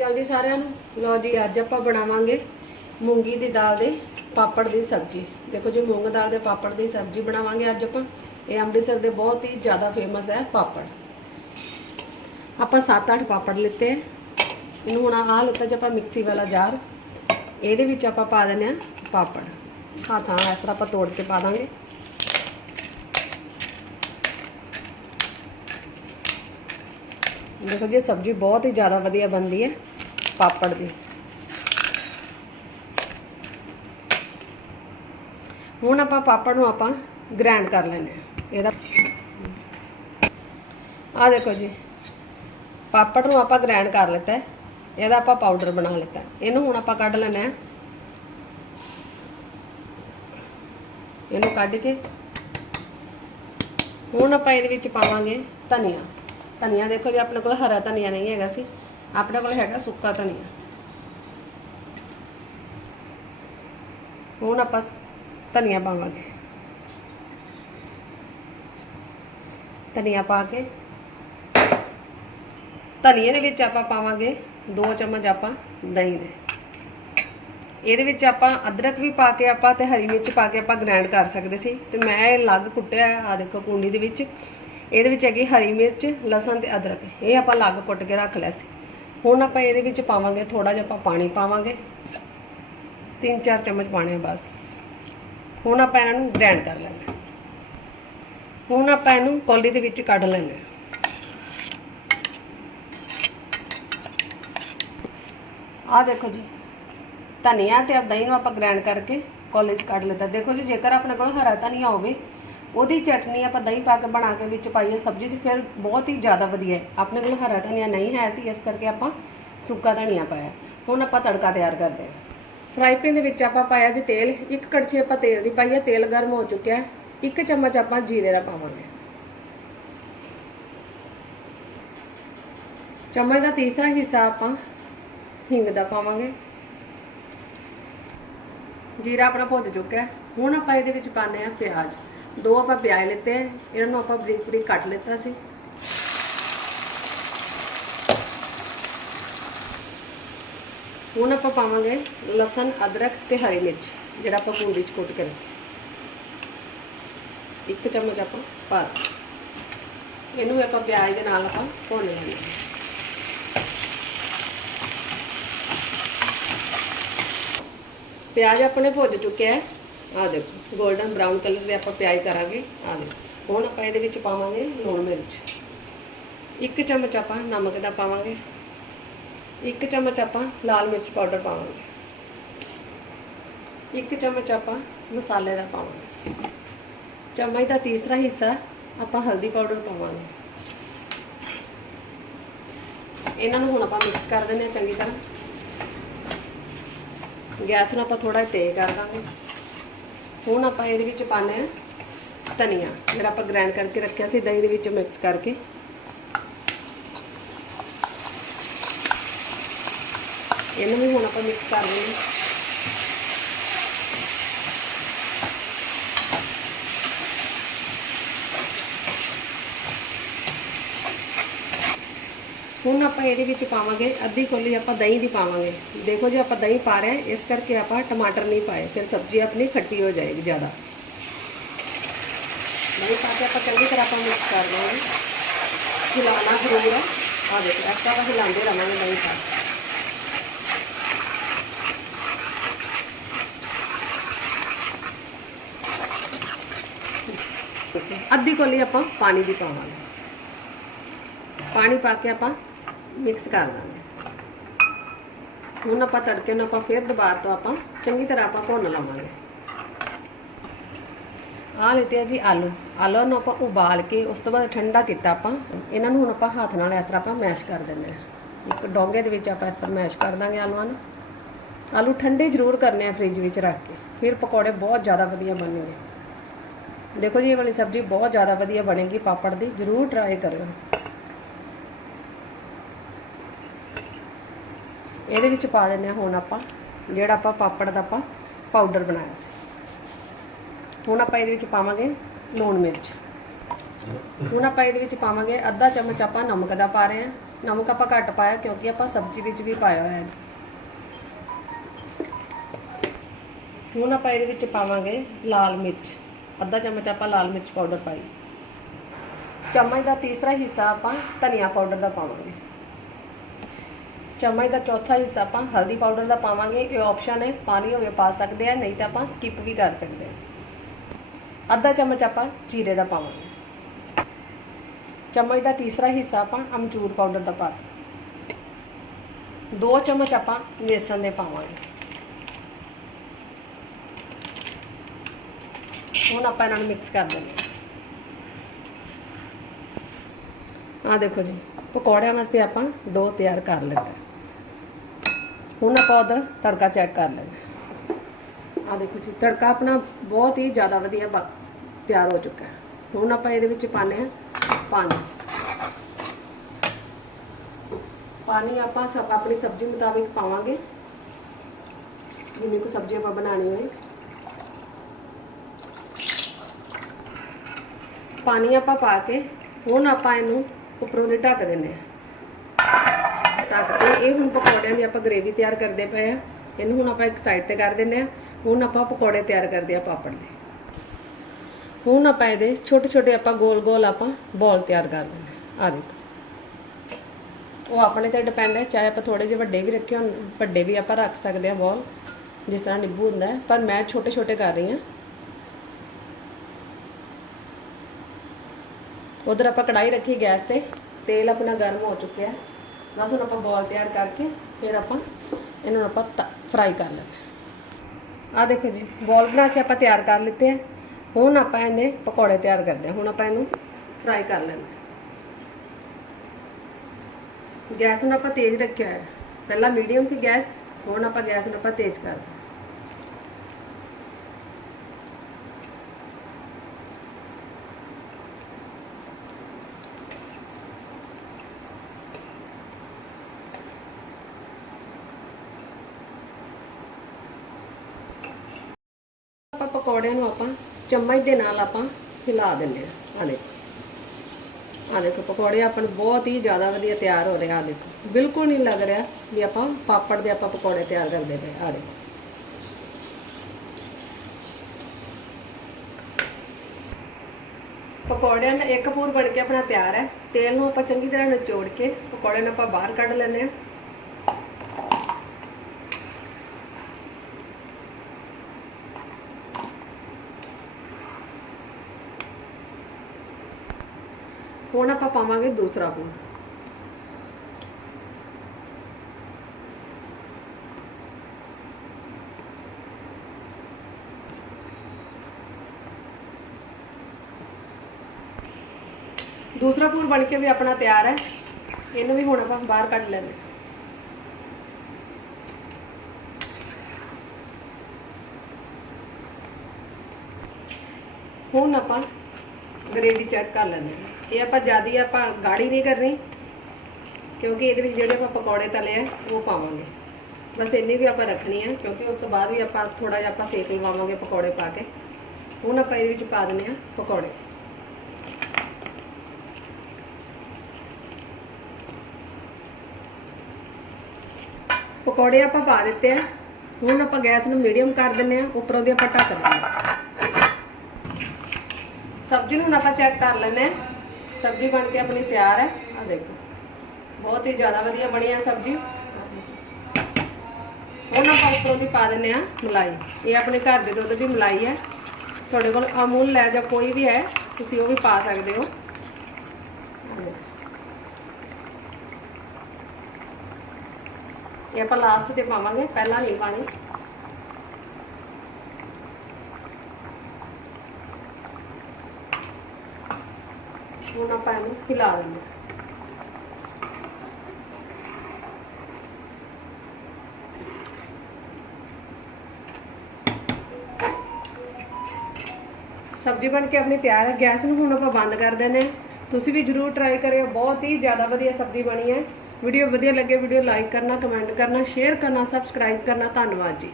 ਅਕਾਲ ਜੀ ਸਾਰਿਆਂ ਨੂੰ। ਲਓ ਜੀ, ਅੱਜ ਆਪਾਂ ਬਣਾਵਾਂਗੇ ਮੂੰਗੀ ਦੀ ਦਾਲ ਦੇ ਪਾਪੜ ਦੀ ਸਬਜ਼ੀ। ਦੇਖੋ ਜੀ, ਮੂੰਗ ਦਾਲ ਦੇ ਪਾਪੜ ਦੀ ਸਬਜ਼ੀ ਬਣਾਵਾਂਗੇ ਅੱਜ ਆਪਾਂ। ਇਹ ਅੰਮ੍ਰਿਤਸਰ ਦੇ ਬਹੁਤ ਹੀ ਜ਼ਿਆਦਾ ਫੇਮਸ ਹੈ ਪਾਪੜ। ਆਪਾਂ 7-8 ਪਾਪੜ ਲਿੱਤੇ ਇਹਨੂੰ ਹੁਣ ਆਹ ਲਿੱਤਾ ਜੇ ਆਪਾਂ ਮਿਕਸੀ ਵਾਲਾ ਜਾਰ ਇਹਦੇ ਵਿੱਚ ਆਪਾਂ ਪਾ ਦਿੰਦੇ ਆ ਪਾਪੜ। ਹੱਥਾਂ ਨਾਲ ਇਸ ਤਰ੍ਹਾਂ ਆਪਾਂ ਤੋੜ ਕੇ ਪਾ ਦਾਂਗੇ। ਦੇਖੋ ਜੀ, ਇਹ ਸਬਜ਼ੀ ਬਹੁਤ ਹੀ ਜ਼ਿਆਦਾ ਵਧੀਆ ਬਣਦੀ ਹੈ। ਪਾਪੜ ਦੀ। ਹੁਣ ਆਪਾਂ ਪਾਪੜ ਨੂੰ ਆਪਾਂ ਗ੍ਰਾਈਂਡ ਕਰ ਲੈਣੇ ਆ ਇਹਦਾ ਆ ਦੇਖੋ ਜੀ। ਪਾਪੜ ਨੂੰ ਆਪਾਂ ਗ੍ਰਾਈਂਡ ਕਰ ਲਿੱਤਾ ਇਹਦਾ ਆਪਾਂ ਪਾਊਡਰ ਬਣਾ ਲਿੱਤਾ ਇਹਨੂੰ ਹੁਣ ਆਪਾਂ ਕੱਢ ਲੈਣਾ ਹੈ। ਇਹਨੂੰ ਕੱਢ ਕੇ ਹੁਣ ਆਪਾਂ ਇਹਦੇ ਵਿੱਚ ਪਾਵਾਂਗੇ ਧਨੀਆ। ਧਨੀਆ ਦੇਖੋ ਜੀ, ਆਪਣੇ ਕੋਲ ਹਰਾ ਧਨੀਆ ਨਹੀਂ ਹੈਗਾ ਸੀ। ਆਪਣੇ ਕੋਲ ਹੈਗਾ, ਸੁੱਕਾ ਧਨੀਆ। ਹੁਣ ਆਪਾਂ ਧਨੀਆ ਪਾਵਾਂਗੇ। ਧਨੀਆ ਪਾ ਕੇ, ਧਨੀਏ ਦੇ ਵਿੱਚ ਆਪਾਂ ਪਾਵਾਂਗੇ 2 ਚਮਚ ਆਪਾਂ ਦਹੀਂ ਦੇ। ਇਹਦੇ ਵਿੱਚ ਆਪਾਂ ਅਦਰਕ ਵੀ ਪਾ ਕੇ ਆਪਾਂ ਤੇ ਹਰੀ ਮਿਰਚ ਪਾ ਕੇ ਆਪਾਂ ਗ੍ਰਾਈਂਡ ਕਰ ਸਕਦੇ ਸੀ। ਤੇ ਮੈਂ ਇਹ ਅਲੱਗ ਕੁੱਟਿਆ ਆ ਦੇਖੋ ਕੁੰਡੀ ਦੇ ਵਿੱਚ। ਇਹਦੇ ਵਿੱਚ ਹੈਗੀ ਹਰੀ ਮਿਰਚ, ਲਸਣ ਤੇ ਅਦਰਕ। ਇਹ ਆਪਾਂ ਅਲੱਗ ਕੁੱਟ ਕੇ ਰੱਖ ਲਿਆ ਸੀ। ਹੁਣ ਆਪਾਂ ਇਹਦੇ ਵਿੱਚ ਪਾਵਾਂਗੇ ਥੋੜਾ ਜਿਹਾ ਆਪਾਂ ਪਾਣੀ ਪਾਵਾਂਗੇ। 3-4 ਚਮਚ ਪਾਣੇ ਬਸ। ਹੁਣ ਆਪਾਂ ਇਹਨਾਂ ਨੂੰ ਗ੍ਰਾਈਂਡ ਕਰ ਲੈਣਾ। ਹੁਣ ਆਪਾਂ ਇਹਨੂੰ ਕੌਲੀ ਦੇ ਵਿੱਚ ਕੱਢ ਲੈਣਾ। ਆਹ ਦੇਖੋ ਜੀ, ਧਨੀਆ ਤੇ ਆਪ ਦਹੀਂ ਨੂੰ ਆਪਾਂ ਗ੍ਰਾਈਂਡ ਕਰਕੇ ਕਾਲਜ ਕੱਢ ਲਿੱਤਾ। ਦੇਖੋ ਜੀ, ਜੇਕਰ ਆਪਣੇ ਕੋਲ ਹਰਾ ਧਨੀਆ ਹੋਵੇ ਉਹਦੀ ਚਟਨੀ ਆਪਾਂ ਦਹੀਂ ਪਾ ਕੇ ਬਣਾ ਕੇ ਵਿੱਚ ਪਾਈਏ ਸਬਜ਼ੀ 'ਚ ਫਿਰ ਬਹੁਤ ਹੀ ਜ਼ਿਆਦਾ ਵਧੀਆ ਹੈ। ਆਪਣੇ ਕੋਲ ਹਰਾ ਧਨੀਆ ਨਹੀਂ ਹੈ ਸੀ ਇਸ ਕਰਕੇ ਆਪਾਂ ਸੁੱਕਾ ਧਨੀਆ ਪਾਇਆ ਹੁਣ ਆਪਾਂ ਤੜਕਾ ਤਿਆਰ ਕਰਦੇ ਹਾਂ। ਫਰਾਈ ਪੈਨ ਦੇ ਵਿੱਚ ਆਪਾਂ ਪਾਇਆ ਜੀ ਤੇਲ, ਇੱਕ ਕੜਛੀ ਆਪਾਂ ਤੇਲ ਦੀ ਪਾਈ ਹੈ, ਤੇਲ ਗਰਮ ਹੋ ਚੁੱਕਿਆ ਹੈ। ਇੱਕ ਚਮਚ ਆਪਾਂ ਜੀਰੇ ਦਾ ਪਾਵਾਂਗੇ। ਚਮਚ ਦਾ ਤੀਸਰਾ ਹਿੱਸਾ ਆਪਾਂ ਹਿੰਗ ਦਾ ਪਾਵਾਂਗੇ। ਜੀਰਾ ਆਪਣਾ ਭੁੱਜ ਚੁੱਕਿਆ ਹੁਣ ਆਪਾਂ ਇਹਦੇ ਵਿੱਚ ਪਾਣੇ ਆ ਪਿਆਜ਼। ਦੋ ਆਪਾਂ ਪਿਆਜ਼ ਲਿੱਤੇ ਆ, ਇਹਨਾਂ ਨੂੰ ਆਪਾਂ ਬਰੀਕ ਬਰੀਕ ਕੱਟ ਲਿੱਤਾ ਸੀ। ਹੁਣ ਆਪਾਂ ਪਾਵਾਂਗੇ ਲਸਣ, ਅਦਰਕ ਤੇ ਹਰੀ ਮਿਰਚ, ਜਿਹੜਾ ਆਪਾਂ ਪੂਰੀ ਚ ਕੁੱਟ ਕੇ ਰੱਖਿਆ। ਇੱਕ ਚਮਚ ਆਪਾਂ ਪਾ ਇਹਨੂੰ ਵੀ ਆਪਾਂ ਪਿਆਜ਼ ਦੇ ਨਾਲ ਆਪਾਂ ਭੁੰਨ ਲੈਣਾ। ਪਿਆਜ਼ ਆਪਣੇ ਭੁੱਜ ਚੁੱਕਿਆ ਹੈ ਆ ਦੇਖੋ 골ਡਨ ਬ੍ਰਾਊਨ ਕਲਰ ਦੇ ਆਪਾਂ ਪਿਆਜ਼ ਕਰਾਂਗੇ। ਆ ਦੇਖੋ, ਹੁਣ ਆਪਾਂ ਇਹਦੇ ਵਿੱਚ ਪਾਵਾਂਗੇ ਲੂਣ ਮਿਰਚ। ਇੱਕ ਚਮਚ ਆਪਾਂ ਨਮਕ ਦਾ ਪਾਵਾਂਗੇ। ਇੱਕ ਚਮਚ ਆਪਾਂ ਲਾਲ ਮਿਰਚ ਪਾਊਡਰ ਪਾਵਾਂਗੇ। ਇੱਕ ਚਮਚ ਆਪਾਂ ਮਸਾਲੇ ਦਾ ਪਾਵਾਂਗੇ। ਚਮਚ ਦਾ ਤੀਸਰਾ ਹਿੱਸਾ ਆਪਾਂ ਹਲਦੀ ਪਾਊਡਰ ਪਾਵਾਂਗੇ। ਇਹਨਾਂ ਨੂੰ ਹੁਣ ਆਪਾਂ ਮਿਕਸ ਕਰ ਦਿੰਦੇ ਹਾਂ ਚੰਗੀ ਤਰ੍ਹਾਂ। ਗੈਸ ਨੂੰ ਆਪਾਂ ਥੋੜਾ ਤੇਜ਼ ਕਰ ਦਾਂਗੇ। ਹੁਣ ਆਪਾਂ ਇਹਦੇ ਵਿੱਚ ਪਾਣੇ ਆ ਧਨੀਆ। ਜਿਹੜਾ ਆਪਾਂ ਗ੍ਰਾਈਂਡ ਕਰਕੇ ਰੱਖਿਆ ਸੀ, ਦਹੀਂ ਦੇ ਵਿੱਚ ਮਿਕਸ ਕਰਕੇ। ਇਹਨੂੰ ਵੀ ਹੁਣ ਆਪਾਂ ਮਿਕਸ ਕਰ ਦਿੰਦੇ ਹੁਣ ਆਪਾਂ ਇਹਦੇ ਵਿੱਚ ਪਾਵਾਂਗੇ ਅੱਧੀ ਕੋਲੀ ਆਪਾਂ ਦਹੀਂ ਦੀ ਪਾਵਾਂਗੇ। ਦੇਖੋ ਜੀ ਆਪਾਂ ਦਹੀਂ ਪਾ ਰਹੇ ਹਾਂ, ਇਸ ਕਰਕੇ ਆਪਾਂ ਟਮਾਟਰ ਨਹੀਂ ਪਾਏ, ਫਿਰ ਸਬਜ਼ੀ ਆਪਣੀ ਖੱਟੀ ਹੋ ਜਾਏਗੀ ਜ਼ਿਆਦਾ। ਦਹੀਂ ਪਾ ਕੇ ਆਪਾਂ ਚੰਗੀ ਤਰ੍ਹਾਂ ਆਪਾਂ ਮਿਕਸ ਕਰ ਦੇਵਾਂਗੇ ਹਿਲਾਣਾ ਜ਼ਰੂਰ ਹੈ ਆ ਦੇਖੋ, ਇਸ ਤਰ੍ਹਾਂ ਆਪਾਂ ਹਿਲਾਉਂਦੇ ਰਹਾਂਗੇ ਦਹੀਂ ਪਾ ਕੇ। ਅੱਧੀ ਕੋਲੀ ਆਪਾਂ ਪਾਣੀ ਦੀ ਪਾਵਾਂਗੇ। ਪਾਣੀ ਪਾ ਕੇ ਆਪਾਂ ਮਿਕਸ ਕਰ ਦਾਂਗੇ। ਹੁਣ ਆਪਾਂ ਤੜਕੇ ਨੂੰ ਆਪਾਂ ਫਿਰ ਦੁਬਾਰਾ ਤੋਂ ਆਪਾਂ ਚੰਗੀ ਤਰ੍ਹਾਂ ਆਪਾਂ ਭੁੰਨ ਲਵਾਂਗੇ। ਆਹ ਲਿੱਤੇ ਆ ਜੀ ਆਲੂ। ਆਲੂ ਨੂੰ ਆਪਾਂ ਉਬਾਲ ਕੇ ਉਸ ਤੋਂ ਬਾਅਦ ਠੰਡਾ ਕੀਤਾ ਆਪਾਂ। ਇਹਨਾਂ ਨੂੰ ਹੁਣ ਆਪਾਂ ਹੱਥ ਨਾਲ ਇਸ ਤਰ੍ਹਾਂ ਆਪਾਂ ਮੈਸ਼ ਕਰ ਦਿੰਦੇ ਆ ਇੱਕ ਡੋਂਗੇ ਦੇ ਵਿੱਚ ਆਪਾਂ ਇਸ ਤਰ੍ਹਾਂ ਮੈਸ਼ ਕਰ ਦਾਂਗੇ ਆਲੂਆਂ ਨੂੰ। ਆਲੂ ਠੰਡੇ ਜ਼ਰੂਰ ਕਰਨੇ ਆ ਫ੍ਰਿਜ ਵਿੱਚ ਰੱਖ ਕੇ। ਫਿਰ ਪਕੌੜੇ ਬਹੁਤ ਜ਼ਿਆਦਾ ਵਧੀਆ ਬਣਨਗੇ। ਦੇਖੋ ਜੀ ਇਹ ਵਾਲੀ ਸਬਜ਼ੀ ਬਹੁਤ ਜ਼ਿਆਦਾ ਵਧੀਆ ਬਣੇਗੀ ਪਾਪੜ ਦੀ। ਜ਼ਰੂਰ ਟਰਾਈ ਕਰਿਓ। ਇਹਦੇ ਵਿੱਚ ਪਾ ਦਿੰਦੇ ਹਾਂ ਹੁਣ ਆਪਾਂ, ਜਿਹੜਾ ਆਪਾਂ ਪਾਪੜ ਦਾ ਆਪਾਂ ਪਾਊਡਰ ਬਣਾਇਆ ਸੀ। ਹੁਣ ਆਪਾਂ ਇਹਦੇ ਵਿੱਚ ਪਾਵਾਂਗੇ ਲੂਣ ਮਿਰਚ। ਹੁਣ ਆਪਾਂ ਇਹਦੇ ਵਿੱਚ ਪਾਵਾਂਗੇ ਅੱਧਾ ਚਮਚ ਆਪਾਂ ਨਮਕ ਦਾ ਪਾ ਰਹੇ ਹਾਂ। ਨਮਕ ਆਪਾਂ ਘੱਟ ਪਾਇਆ ਕਿਉਂਕਿ ਆਪਾਂ ਸਬਜ਼ੀ ਵਿੱਚ ਵੀ ਪਾਇਆ ਹੋਇਆ ਹੈ। ਹੁਣ ਆਪਾਂ ਇਹਦੇ ਵਿੱਚ ਪਾਵਾਂਗੇ ਲਾਲ ਮਿਰਚ। ਅੱਧਾ ਚਮਚ ਆਪਾਂ ਲਾਲ ਮਿਰਚ ਪਾਊਡਰ ਪਾਈ। ਚਮਚ ਦਾ ਤੀਸਰਾ ਹਿੱਸਾ ਆਪਾਂ ਧਨੀਆ ਪਾਊਡਰ ਦਾ ਪਾਵਾਂਗੇ। ਚਮਚ ਦਾ ਚੌਥਾ ਹਿੱਸਾ ਆਪਾਂ ਹਲਦੀ ਪਾਊਡਰ ਦਾ ਪਾਵਾਂਗੇ। ਇਹ ਆਪਸ਼ਨ ਹੈ, ਪਾਣੀ ਹੋਵੇ ਪਾ ਸਕਦੇ ਆ ਨਹੀਂ ਤਾਂ ਆਪਾਂ ਸਕਿਪ ਵੀ ਕਰ ਸਕਦੇ ਆ ਅੱਧਾ ਚਮਚ ਆਪਾਂ ਜੀਰੇ ਦਾ ਪਾਵਾਂਗੇ। ਚਮਚ ਦਾ ਤੀਸਰਾ ਹਿੱਸਾ ਆਪਾਂ ਅਮਚੂਰ ਪਾਊਡਰ ਦਾ ਪਾ ਦੋ ਚਮਚ ਆਪਾਂ ਵੇਸਣ ਦੇ ਪਾਵਾਂਗੇ। ਹੁਣ ਆਪਾਂ ਇਹਨਾਂ ਨੂੰ ਮਿਕਸ ਕਰ ਦਿੰਦੇ ਹਾਂ। ਆ ਦੇਖੋ ਜੀ, ਪਕੌੜਿਆਂ ਵਾਸਤੇ ਆਪਾਂ ਡੋ ਤਿਆਰ ਕਰ ਲਿੱਤਾ। ਹੁਣ ਆਪਾਂ ਉਧਰ ਤੜਕਾ ਚੈੱਕ ਕਰ ਲੈਣਾ ਆ ਦੇਖੋ ਜੀ, ਤੜਕਾ ਆਪਣਾ ਬਹੁਤ ਹੀ ਜ਼ਿਆਦਾ ਵਧੀਆ ਤਿਆਰ ਹੋ ਚੁੱਕਾ ਹੈ। ਹੁਣ ਆਪਾਂ ਇਹਦੇ ਵਿੱਚ ਪਾਣੇ ਆ ਪਾਣੀ। ਪਾਣੀ ਆਪਾਂ ਸਭ ਆਪਣੀ ਸਬਜ਼ੀ ਮੁਤਾਬਿਕ ਪਾਵਾਂਗੇ। ਜਿੰਨੀ ਕੁ ਸਬਜ਼ੀ ਆਪਾਂ ਬਣਾਣੀ ਹੋਏ ਪਾਣੀ ਆਪਾਂ ਪਾ ਕੇ ਹੁਣ ਆਪਾਂ ਇਹਨੂੰ ਉੱਪਰੋਂ ਦੀ ਢੱਕ ਦਿੰਨੇ ਆ ਢੱਕ ਇਹ ਹੁਣ ਪਕੌੜਿਆਂ ਦੀ ਆਪਾਂ ਗ੍ਰੇਵੀ ਤਿਆਰ ਕਰਦੇ ਪਏ ਆ। ਇਹਨੂੰ ਹੁਣ ਆਪਾਂ ਇੱਕ ਸਾਈਡ ਤੇ ਕਰ ਦਿੰਨੇ ਆ। ਹੁਣ ਆਪਾਂ ਪਕੌੜੇ ਤਿਆਰ ਕਰਦੇ ਆ ਪਾਪੜ ਦੇ। ਹੁਣ ਆਪਾਂ ਇਹਦੇ ਛੋਟੇ ਛੋਟੇ ਆਪਾਂ ਗੋਲ ਗੋਲ ਆਪਾਂ ਬੋਲ ਤਿਆਰ ਕਰ ਲੈਣੇ ਆ। ਦੇਖੋ। ਉਹ ਆਪਣੇ ਤੇ ਡਿਪੈਂਡ ਹੈ ਚਾਹੇ ਆਪਾਂ ਥੋੜੇ ਜਿਹੇ ਵੱਡੇ ਵੀ ਰੱਖੇ ਹੋਣ, ਵੱਡੇ ਵੀ ਆਪਾਂ ਰੱਖ ਸਕਦੇ ਆ ਬੋਲ, ਜਿਸ ਤਰ੍ਹਾਂ ਨਿੰਬੂ ਹੁੰਦਾ ਪਰ ਮੈਂ ਛੋਟੇ ਛੋਟੇ ਕਰ ਰਹੀ ਹਾਂ ਉਧਰ ਆਪਾਂ ਕੜਾਈ ਰੱਖੀ ਗੈਸ ਤੇ। ਤੇਲ ਆਪਣਾ ਗਰਮ ਹੋ ਚੁੱਕਿਆ। ਹੈ ਬਸ ਹੁਣ ਆਪਾਂ ਬੋਲ ਤਿਆਰ ਕਰਕੇ ਫਿਰ ਆਪਾਂ ਇਹਨੂੰ ਨੂੰ ਆਪਾਂ ਫਰਾਈ ਕਰ ਲੈਣਾ ਆ ਦੇਖੋ ਜੀ ਬੋਲ ਬਣਾ ਕੇ ਆਪਾਂ ਤਿਆਰ ਕਰ ਲਿੱਤੇ ਆ। ਹੁਣ ਆਪਾਂ ਇਹਦੇ ਪਕੌੜੇ ਤਿਆਰ ਕਰਦੇ ਹਾਂ। ਹੁਣ ਆਪਾਂ ਇਹਨੂੰ ਫਰਾਈ ਕਰ ਲੈਣਾ ਗੈਸ ਨੂੰ ਆਪਾਂ ਤੇਜ਼ ਰੱਖਿਆ ਹੈ ਪਹਿਲਾਂ ਮੀਡੀਅਮ ਸੀ ਗੈਸ, ਹੁਣ ਆਪਾਂ ਗੈਸ ਨੂੰ ਆਪਾਂ ਤੇਜ਼ ਕਰ ਦਿੰਦੇ ਪਕੌੜਿਆਂ ਨੂੰ ਆਪਾਂ ਚਮਚ ਦੇ ਨਾਲ ਆਪਾਂ ਹਿਲਾ ਦਿੰਦੇ ਆ ਆ ਦੇਖੋ। ਆ ਦੇਖੋ, ਪਕੌੜੇ ਆਪਾਂ ਨੂੰ ਬਹੁਤ ਹੀ ਜ਼ਿਆਦਾ ਵਧੀਆ ਤਿਆਰ ਹੋ ਰਹੇ ਆ। ਦੇਖੋ, ਬਿਲਕੁਲ ਨਹੀਂ ਲੱਗ ਰਿਹਾ ਵੀ ਆਪਾਂ ਪਾਪੜ ਦੇ ਆਪਾਂ ਪਕੌੜੇ ਤਿਆਰ ਕਰਦੇ ਪਏ ਆ। ਦੇਖੋ। ਪਕੌੜਿਆਂ ਦਾ ਇੱਕ ਪੂਰ ਬਣ ਕੇ ਆਪਣਾ ਤਿਆਰ ਹੈ। ਤੇਲ ਨੂੰ ਆਪਾਂ ਚੰਗੀ ਤਰ੍ਹਾਂ ਨਿਚੋੜ ਕੇ ਪਕੌੜੇ ਨੂੰ ਆਪਾਂ ਬਾਹਰ ਕੱਢ ਲੈਂਦੇ ਆ ਹੁਣ ਆਪਾਂ ਪਾਵਾਂਗੇ ਦੂਸਰਾ ਪੂਰ ਦੂਸਰਾ ਪੂਰ ਬਣ ਕੇ ਵੀ ਆਪਣਾ ਤਿਆਰ ਹੈ। ਇਹਨੂੰ ਵੀ ਹੁਣ ਆਪਾਂ ਬਾਹਰ ਕੱਢ ਲੈਂਦੇ। ਹੁਣ ਆਪਾਂ ਗ੍ਰੇਵੀ ਚੈੱਕ ਕਰ ਲੈਂਦੇ ਹਾਂ। ਇਹ ਆਪਾਂ ਜਿਆਦੀ ਆਪਾਂ ਗਾੜੀ ਨਹੀਂ ਕਰਨੀ, ਕਿਉਂਕਿ ਇਹਦੇ ਵਿੱਚ ਜਿਹੜੇ ਆਪਾਂ ਪਕੌੜੇ ਤਲੇ ਆ, ਉਹ ਪਾਵਾਂਗੇ। ਬਸ ਇੰਨੀ ਵੀ ਆਪਾਂ ਰੱਖਣੀ ਆ, ਕਿਉਂਕਿ ਉਸ ਤੋਂ ਬਾਅਦ ਵੀ ਆਪਾਂ ਥੋੜਾ ਜਿਹਾ ਆਪਾਂ ਸੇਕ ਲਵਾਵਾਂਗੇ ਪਕੌੜੇ ਪਾ ਕੇ। ਹੁਣ ਆਪਾਂ ਇਹਦੇ ਵਿੱਚ ਪਾ ਦਿੰਦੇ ਆ ਪਕੌੜੇ। ਪਕੌੜੇ ਆਪਾਂ ਪਾ ਦਿੱਤੇ ਆ। ਹੁਣ ਆਪਾਂ ਗੈਸ ਨੂੰ ਮੀਡੀਅਮ ਕਰ ਦਿੰਨੇ ਆ, ਉੱਪਰੋਂ ਦੀ ਆਪਾਂ ਢੱਕ ਦਿੰਦੇ ਆ। ਸਬਜ਼ੀ ਨੂੰ ਹੁਣ ਆਪਾਂ ਚੈੱਕ ਕਰ ਲੈਨੇ ਆ। ਸਬਜ਼ੀ ਬਣ ਕੇ ਆਪਣੀ ਤਿਆਰ ਹੈ। ਆ ਦੇਖੋ। ਬਹੁਤ ਹੀ ਜ਼ਿਆਦਾ ਵਧੀਆ ਬਣੀ ਹੈ ਸਬਜ਼ੀ। ਹੁਣ ਆਪਾਂ ਉੱਪਰੋਂ ਦੀ ਪਾ ਦਿੰਨੇ ਆ ਮਲਾਈ। ਇਹ ਆਪਣੇ ਘਰ ਦੇ ਦੁੱਧ ਦੀ ਮਲਾਈ ਹੈ। ਤੁਹਾਡੇ ਕੋਲ ਅਮੂਲ ਲੈ ਜਾਂ ਕੋਈ ਵੀ ਹੈ, ਤੁਸੀਂ ਉਹ ਵੀ ਪਾ ਸਕਦੇ ਹੋ। ਇਹ ਆਪਾਂ ਲਾਸਟ ਤੇ ਪਾਵਾਂਗੇ, ਪਹਿਲਾਂ ਨਹੀਂ ਪਾਣੀ। ਹੁਣ ਆਪਾਂ ਇਹਨੂੰ ਹਿਲਾ ਦਿੰਦੇ ਹਾਂ। ਸਬਜ਼ੀ ਬਣ ਕੇ ਆਪਣੀ ਤਿਆਰ ਹੈ ਗੈਸ ਨੂੰ ਹੁਣ ਆਪਾਂ ਬੰਦ ਕਰ ਦਿੰਦੇ ਹਾਂ ਤੁਸੀਂ ਵੀ ਜਰੂਰ ਟਰਾਈ ਕਰਿਓ ਬਹੁਤ ਹੀ ਜ਼ਿਆਦਾ ਵਧੀਆ ਸਬਜ਼ੀ ਬਣੀ ਹੈ ਵੀਡੀਓ ਵਧੀਆ ਲੱਗੇ ਵੀਡੀਓ ਲਾਈਕ ਕਰਨਾ ਕਮੈਂਟ ਕਰਨਾ ਸ਼ੇਅਰ ਕਰਨਾ ਸਬਸਕ੍ਰਾਈਬ ਕਰਨਾ ਧੰਨਵਾਦ ਜੀ